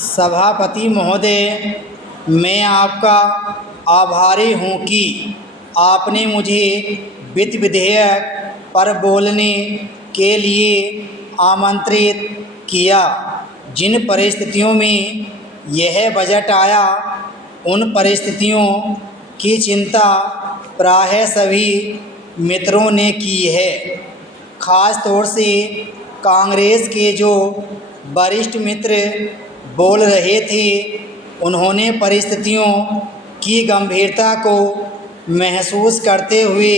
सभापति महोदय, मैं आपका आभारी हूं कि आपने मुझे वित्त विधेयक पर बोलने के लिए आमंत्रित किया। जिन परिस्थितियों में यह बजट आया, उन परिस्थितियों की चिंता प्रायः सभी मित्रों ने की है। ख़ास तौर से कांग्रेस के जो वरिष्ठ मित्र बोल रहे थे, उन्होंने परिस्थितियों की गंभीरता को महसूस करते हुए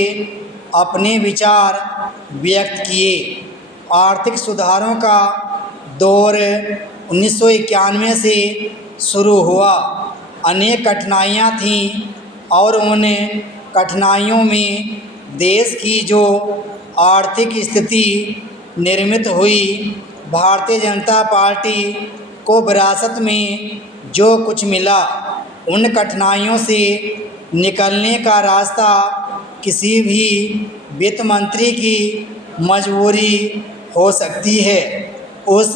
अपने विचार व्यक्त किए। आर्थिक सुधारों का दौर 1991 से शुरू हुआ। अनेक कठिनाइयाँ थीं और उन कठिनाइयों में देश की जो आर्थिक स्थिति निर्मित हुई, भारतीय जनता पार्टी को विरासत में जो कुछ मिला, उन कठिनाइयों से निकलने का रास्ता किसी भी वित्त मंत्री की मजबूरी हो सकती है। उस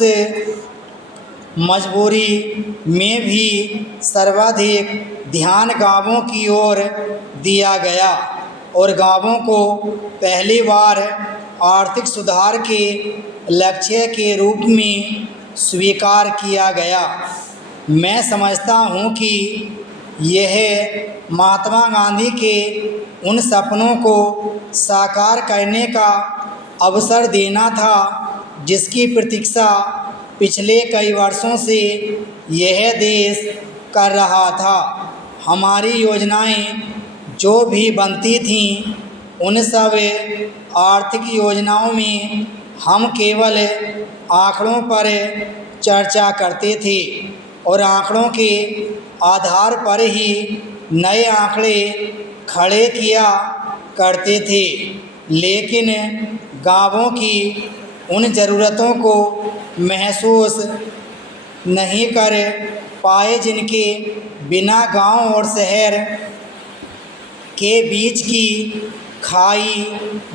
मजबूरी में भी सर्वाधिक ध्यान गाँवों की ओर दिया गया और गाँवों को पहली बार आर्थिक सुधार के लक्ष्य के रूप में स्वीकार किया गया। मैं समझता हूँ कि यह महात्मा गांधी के उन सपनों को साकार करने का अवसर देना था जिसकी प्रतीक्षा पिछले कई वर्षों से यह देश कर रहा था। हमारी योजनाएं जो भी बनती थीं, उन सब आर्थिक योजनाओं में हम केवल आंकड़ों पर चर्चा करते थे और आंकड़ों के आधार पर ही नए आंकड़े खड़े किया करते थे, लेकिन गाँवों की उन ज़रूरतों को महसूस नहीं कर पाए जिनके बिना गांव और शहर के बीच की खाई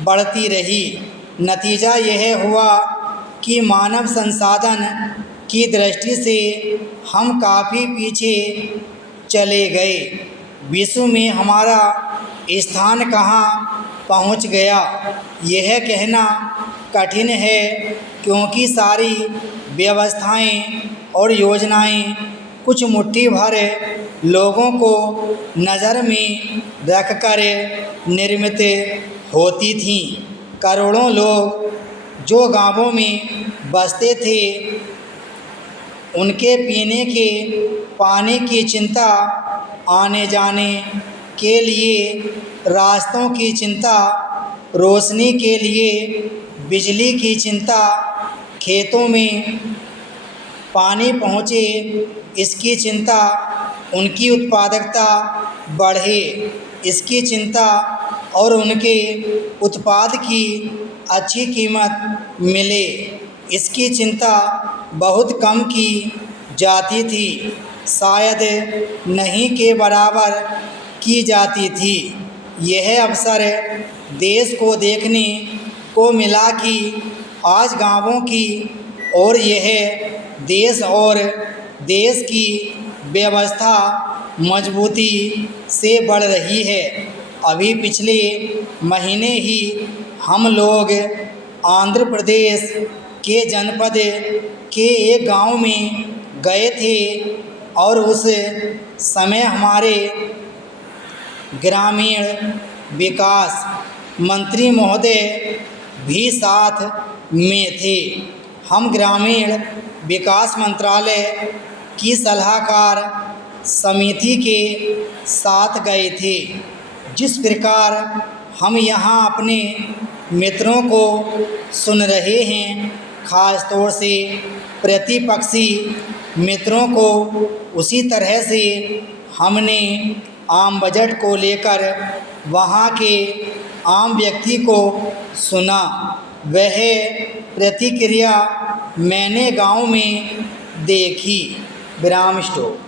बढ़ती रही। नतीजा यह हुआ कि मानव संसाधन की दृष्टि से हम काफ़ी पीछे चले गए। विश्व में हमारा स्थान कहाँ पहुँच गया, यह कहना कठिन है, क्योंकि सारी व्यवस्थाएं और योजनाएं कुछ मुट्ठी भर लोगों को नज़र में रखकर निर्मित होती थीं। करोड़ों लोग जो गांवों में बसते थे, उनके पीने के पानी की चिंता, आने जाने के लिए रास्तों की चिंता, रोशनी के लिए बिजली की चिंता, खेतों में पानी पहुँचे इसकी चिंता, उनकी उत्पादकता बढ़े इसकी चिंता और उनके उत्पाद की अच्छी कीमत मिले इसकी चिंता बहुत कम की जाती थी, शायद नहीं के बराबर की जाती थी। यह अवसर देश को देखने को मिला कि आज गाँवों की और यह देश और देश की व्यवस्था मजबूती से बढ़ रही है। अभी पिछले महीने ही हम लोग आंध्र प्रदेश के जनपद के एक गांव में गए थे और उस समय हमारे ग्रामीण विकास मंत्री महोदय भी साथ में थे। हम ग्रामीण विकास मंत्रालय की सलाहकार समिति के साथ गए थे। जिस प्रकार हम यहाँ अपने मित्रों को सुन रहे हैं, ख़ास तौर से प्रतिपक्षी मित्रों को, उसी तरह से हमने आम बजट को लेकर वहाँ के आम व्यक्ति को सुना। वह प्रतिक्रिया मैंने गांव में देखी। विराम स्टॉप।